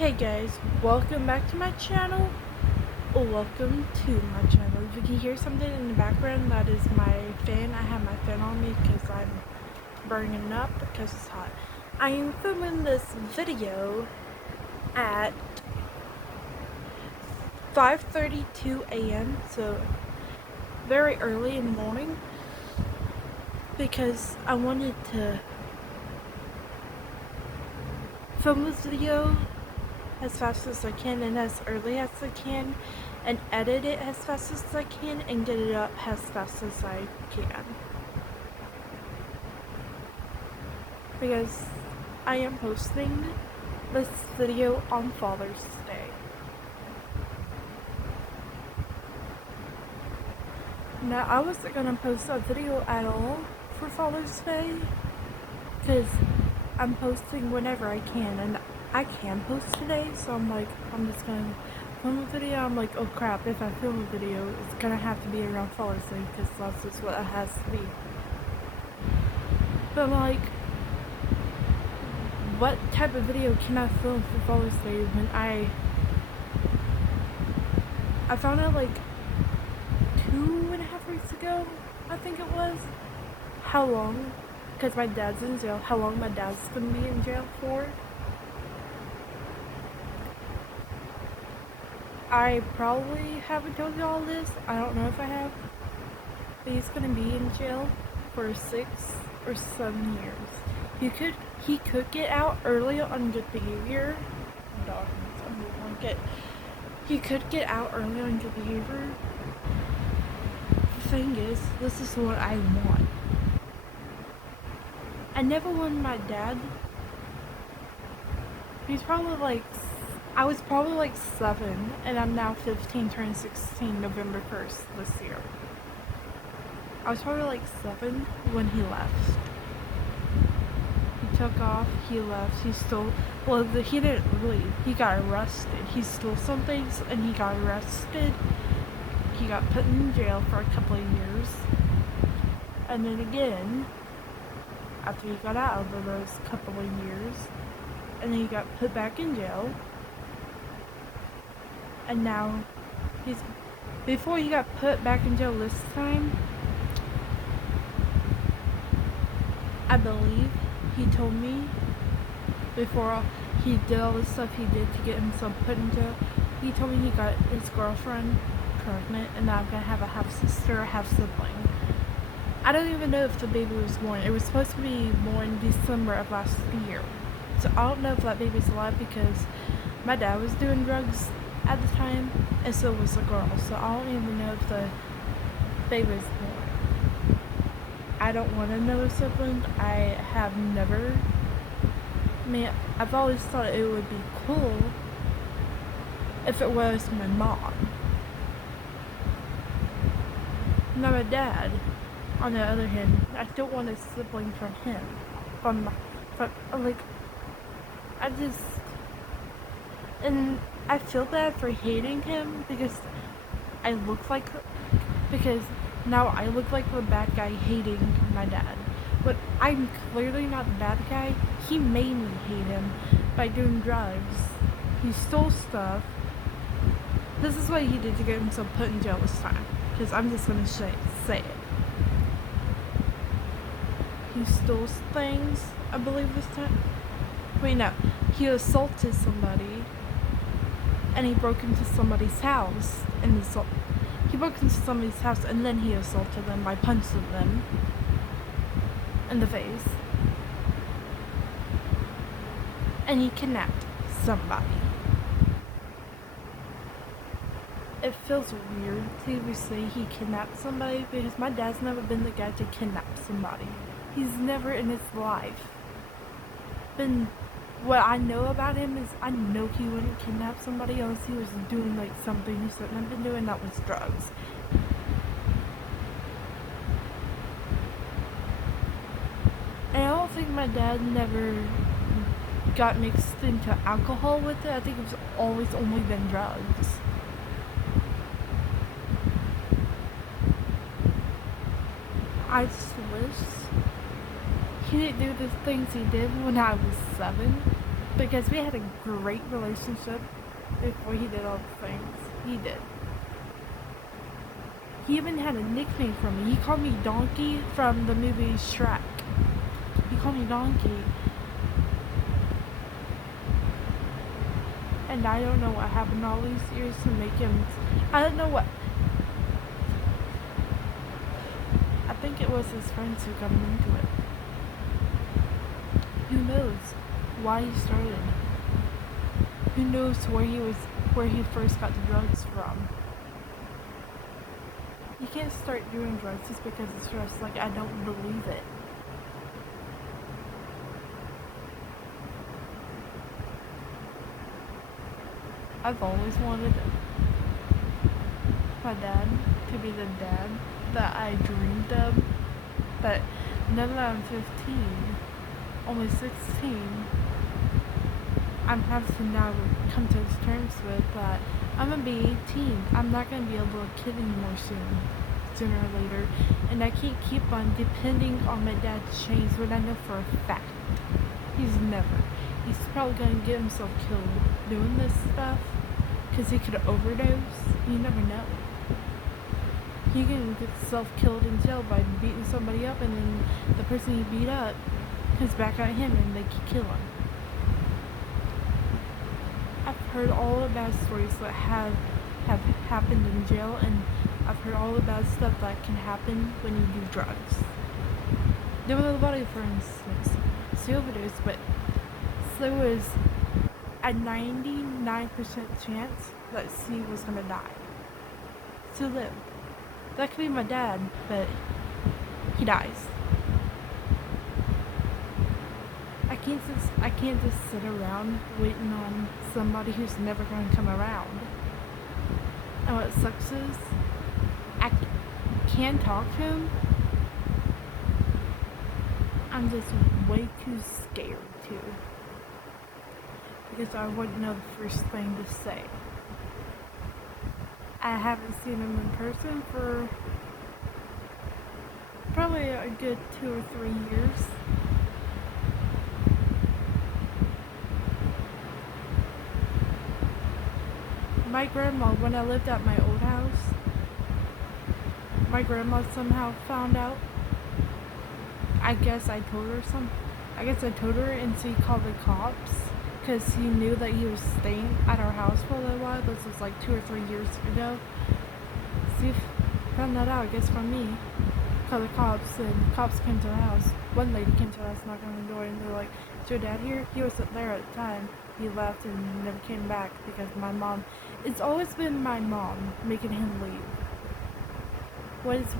Hey guys, welcome back to my channel. Welcome to my channel. If you can hear something in the background, that is my fan. I have my fan on me because I'm burning up because it's hot. I am filming this video at 5:32 a.m. so very early in the morning because I wanted to film this video as fast as I can and as early as I can, and edit it as fast as I can and get it up as fast as I can, because I am posting this video on Father's Day. Now, I wasn't gonna post a video at all for Father's Day because I'm posting whenever I can, and I can post today, so I'm just gonna film a video. I'm like, oh crap, if I film a video, it's gonna have to be around Father's Day because that's just what it has to be. But like, what type of video can I film for Father's Day when I found out like 2.5 weeks ago, I think it was, how long, because my dad's in jail, how long my dad's gonna be in jail for. I probably haven't told you all this. I don't know if I have. But he's gonna be in jail for 6 or 7 years. He could get out early on good behavior. Dog, he could get out early on good behavior. The thing is, this is what I want. I never wanted my dad. He's probably like, I was probably like 7, and I'm now 15, turning 16 November 1st this year. I was probably like 7 when he left. He took off, he left, he stole, well, he didn't leave, he got arrested. He stole some things and he got arrested. He got put in jail for a couple of years. And then again, after he got out of those couple of years, and then he got put back in jail. And now before he got put back in jail this time, I believe he told me, before he did all the stuff he did to get himself put in jail, he told me he got his girlfriend pregnant and that I'm gonna have a half-sister or half-sibling. I don't even know if the baby was born. It was supposed to be born December of last year. So I don't know if that baby's alive because my dad was doing drugs at the time, and so was the girl. So I don't even know if the baby was born. I don't want another sibling. I have never. I mean, I've always thought it would be cool if it was my mom. Now my dad, on the other hand, I don't want a sibling from him. From like, and I feel bad for hating him because because now I look like the bad guy hating my dad. But I'm clearly not the bad guy. He made me hate him by doing drugs. He stole stuff. This is what he did to get himself put in jail this time. Because I'm just gonna say it. He stole things, I believe this time. Wait, no. He assaulted somebody. And he broke into somebody's house. He broke into somebody's house and then he assaulted them by punching them in the face. And he kidnapped somebody. It feels weird to say he kidnapped somebody because my dad's never been the guy to kidnap somebody. He's never in his life been. What I know about him is I know he wouldn't kidnap somebody else. He was doing like something he shouldn't have been doing, that was drugs. And I don't think my dad never got mixed into alcohol with it. I think it's always only been drugs. I just wish he didn't do the things he did when I was 7. because we had a great relationship before he did all the things he did. He even had a nickname for me. He called me Donkey from the movie Shrek. He called me Donkey. And I don't know what happened all these years to make him... I don't know what... I think it was his friends who got him into it. Who knows why he started? Who knows where he first got the drugs from? You can't start doing drugs just because it's stress. Like, I don't believe it. I've always wanted my dad to be the dad that I dreamed of, but now that I'm 15, only 16, I'm having to now come to terms with that I'm gonna be 18. I'm not gonna be a little kid anymore sooner or later, and I can't keep on depending on my dad to change when I know for a fact he's never. He's probably gonna get himself killed doing this stuff because he could overdose. You never know. He can get himself killed in jail by beating somebody up, and then the person he beat up comes back at him and they could kill him. I've heard all the bad stories that have happened in jail, and I've heard all the bad stuff that can happen when you do drugs. There was a body, for instance, C overdose, but there was a 99% chance that C was gonna die. To live. That could be my dad, but he dies. I can't just sit around waiting on somebody who's never going to come around. And what sucks is I can talk to him. I'm just way too scared to, because I wouldn't know the first thing to say. I haven't seen him in person for probably a good 2 or 3 years. My grandma, when I lived at my old house, my grandma somehow found out. I guess I told her and she called the cops because he knew that he was staying at our house for a little while. This was like 2 or 3 years ago. She found that out, I guess, from me. Called the cops, and cops came to the house. One lady came to the house, knocked on the door, and they're like, "Is your dad here?" He wasn't there at the time. He left and never came back because my mom... It's always been my mom making him leave.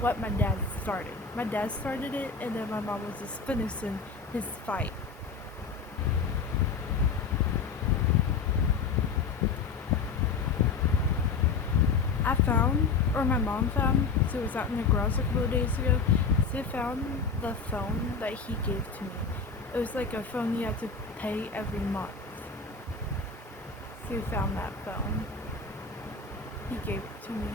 What my dad started. My dad started it, and then my mom was just finishing his fight. My mom found, so it was out in the garage a couple of days ago, she found the phone that he gave to me. It was like a phone you have to pay every month. She found that phone. He gave it to me.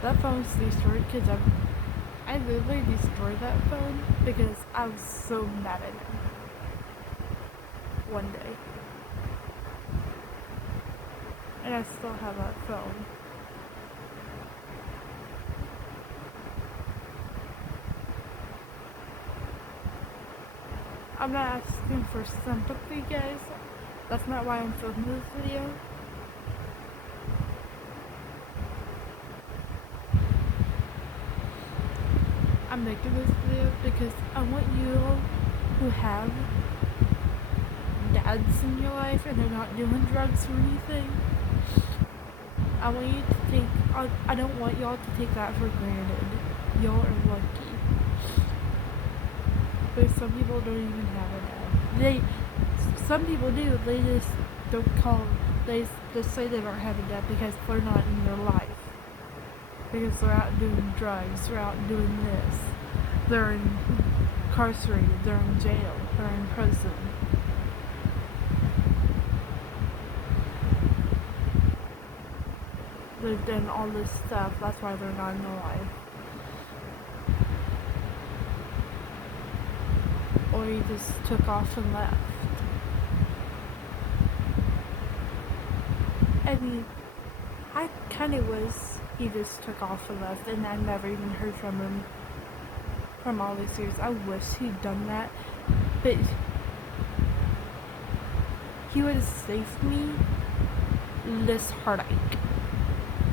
That phone's destroyed because I literally destroyed that phone because I was so mad at him one day. And I still have that phone. I'm not asking for sympathy, guys. That's not why I'm filming this video. I'm making this video because I want you who have dads in your life and they're not doing drugs or anything. I want you to think, I don't want y'all to take that for granted. Y'all are lucky. But some people don't even have a dad. Some people do, they just don't they just say they don't have a dad because they're not in their life. Because they're out doing drugs, they're out doing this. They're incarcerated, they're in jail, they're in prison. They've done all this stuff, that's why they're not in their life. or he just took off and left. And I kind of wish he just took off and left, and I never even heard from him from all these years. I wish he'd done that, but he would have saved me this heartache.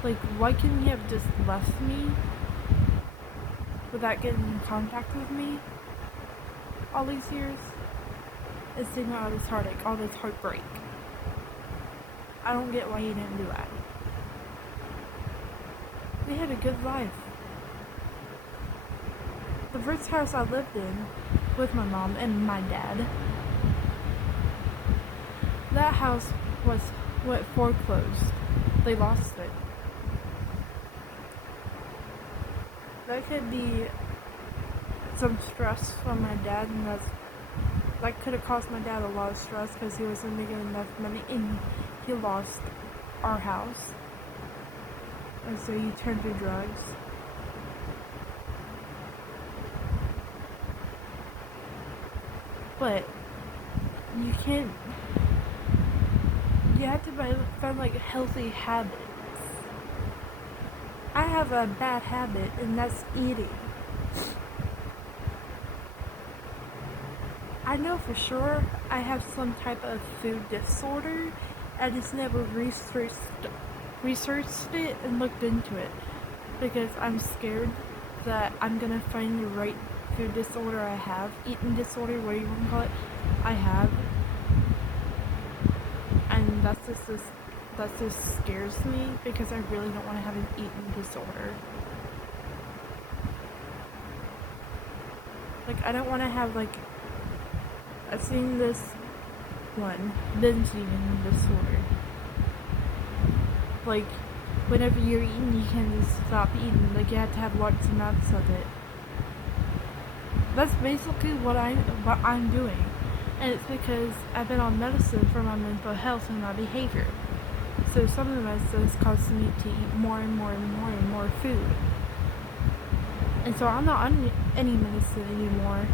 Like, why couldn't he have just left me without getting in contact with me all these years? And saving all this heartache, all this heartbreak. I don't get why he didn't do that. They had a good life. The first house I lived in with my mom and my dad, that house went foreclosed. They lost it. That could be some stress from my dad, and that could have caused my dad a lot of stress because he wasn't making enough money, and he lost our house, and so he turned to drugs. But you can't. You have to find like healthy habits. I have a bad habit, and that's eating. I know for sure I have some type of food disorder. I just never researched it and looked into it because I'm scared that I'm gonna find the right food disorder I have, eating disorder, what do you want to call it, I have, and that just scares me because I really don't want to have an eating disorder. Like, I don't want to have, like, I've seen this one, binge eating disorder. Like, whenever you're eating, you can't just stop eating. Like, you have to have lots amounts of it. That's basically what I'm doing. And it's because I've been on medicine for my mental health and my behavior. So some of the medicine is causing me to eat more and more and more and more food. And so I'm not on any medicine anymore.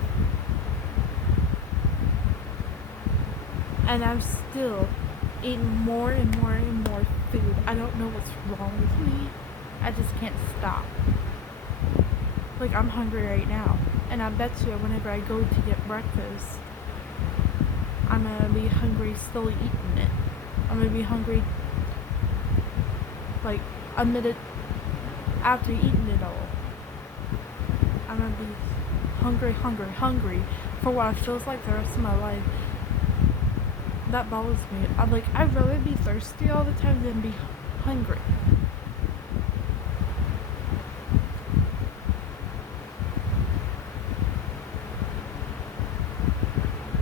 And I'm still eating more and more and more food. I don't know what's wrong with me. I just can't stop. Like, I'm hungry right now. And I bet you whenever I go to get breakfast, I'm gonna be hungry still eating it. I'm gonna be hungry like a minute after eating it all. I'm gonna be hungry for what it feels like the rest of my life. That bothers me. I'd rather be thirsty all the time than be hungry.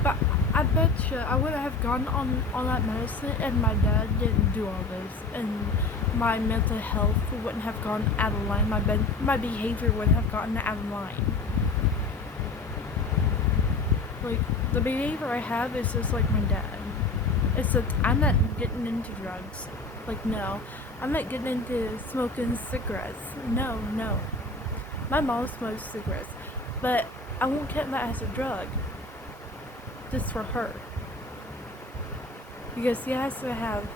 But I bet you I would have gone on that medicine and my dad didn't do all this, and my mental health wouldn't have gone out of line. My behavior wouldn't have gotten out of line. Like, the behavior I have is just like my dad. It's that I'm not getting into drugs. Like, no. I'm not getting into smoking cigarettes. No. My mom smokes cigarettes, but I won't count that as a drug. Just for her. Because he has to have,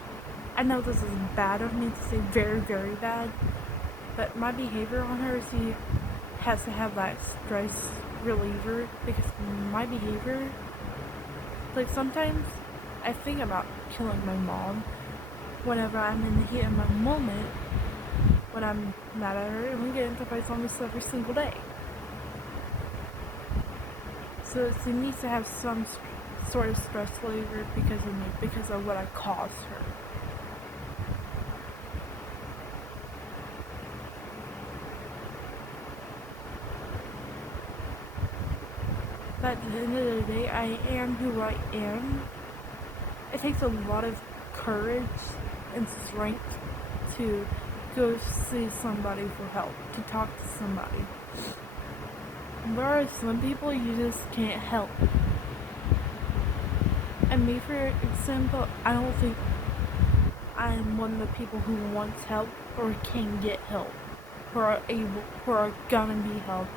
I know this is bad of me to say, very, very bad, but my behavior on her is he has to have that stress reliever, because my behavior, like, sometimes I think about killing my mom whenever I'm in the heat of my moment, when I'm mad at her, and we get into fights almost every single day. So she needs to have some sort of stress reliever because of me, because of what I caused her. But at the end of the day, I am who I am. It takes a lot of courage and strength to go see somebody for help, to talk to somebody. There are some people you just can't help. And me, for example, I don't think I'm one of the people who wants help or can get help, who are gonna be helped,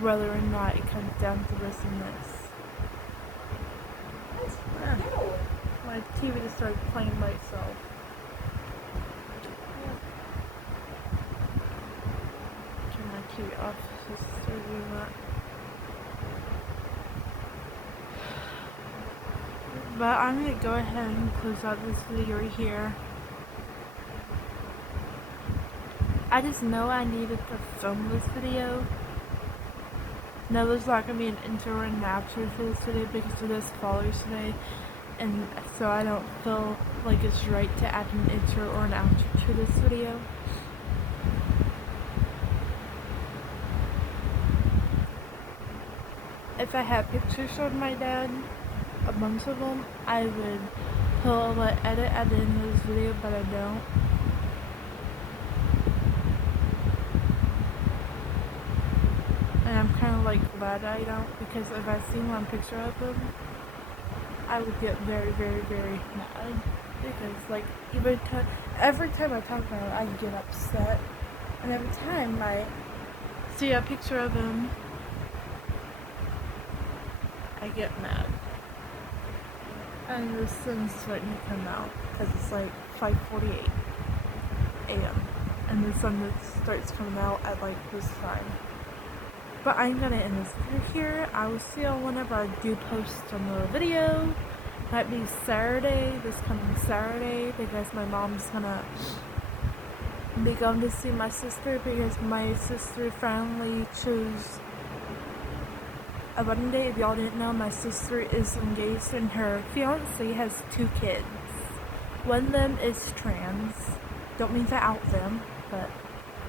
whether or not it comes down to this and this. My TV just started playing by itself. Turn my TV off. Just started doing that. But I'm gonna go ahead and close out this video right here. I just know I needed to film this video. No, there's not gonna be an intro and an outro for this video because of this followers today, and so I don't feel like it's right to add an intro or an outro to this video. If I had pictures of my dad, a bunch of them, I would pull an edit at the end of this video, but I don't. And I'm kind of like glad I don't, because if I seen one picture of him, I would get very, very, very mad. Because like every time I talk about it, I get upset, and every time I see a picture of him, I get mad. And the sun's starting to come out because it's like 5:48 a.m. and the sun starts coming out at like this time. But I'm gonna end this video here. I will see y'all whenever I do post another video. Might be Saturday, this coming Saturday, because my mom's gonna be going to see my sister because my sister finally chose a wedding date. If y'all didn't know, my sister is engaged and her fiance has 2 kids. One of them is trans. Don't mean to out them, but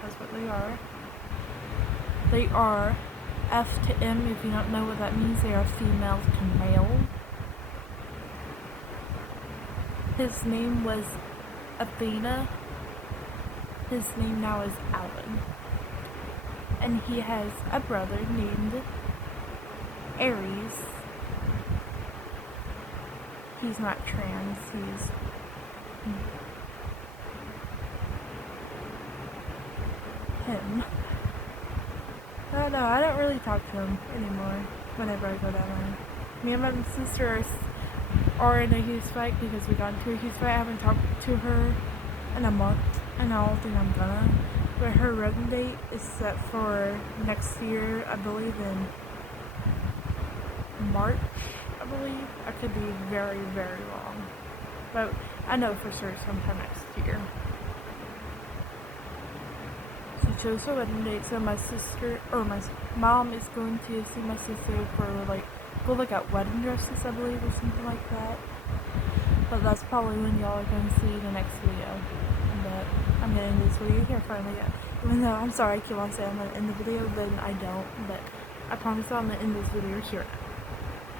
that's what they are. They are F to M. If you don't know what that means, they are female to male. His name was Athena. His name now is Alan. And he has a brother named Aries. He's not trans, he's him. I don't know, I don't really talk to him anymore whenever I go down there. Me and my sister are in a huge fight because we got into a huge fight. I haven't talked to her in a month, and I don't think I'm gonna. But her wedding date is set for next year, I believe in March, I believe. I could be very, very wrong. But I know for sure sometime next year. She chose her wedding date, so my sister, or my mom is going to see my sister for like, go look at wedding dresses, I believe, or something like that. But that's probably when y'all are going to see the next video. But I'm going to end this video here finally. Even though, I'm sorry, I keep on saying I'm going to end the video, then I don't. But I promise I'm going to end this video here.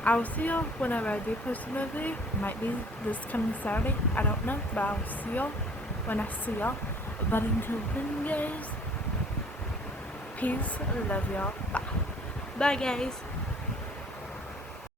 I will see y'all whenever I do post another video. It might be this coming Saturday. I don't know. But I will see y'all when I see y'all. But until then, guys, peace. I love y'all. Bye. Bye, guys.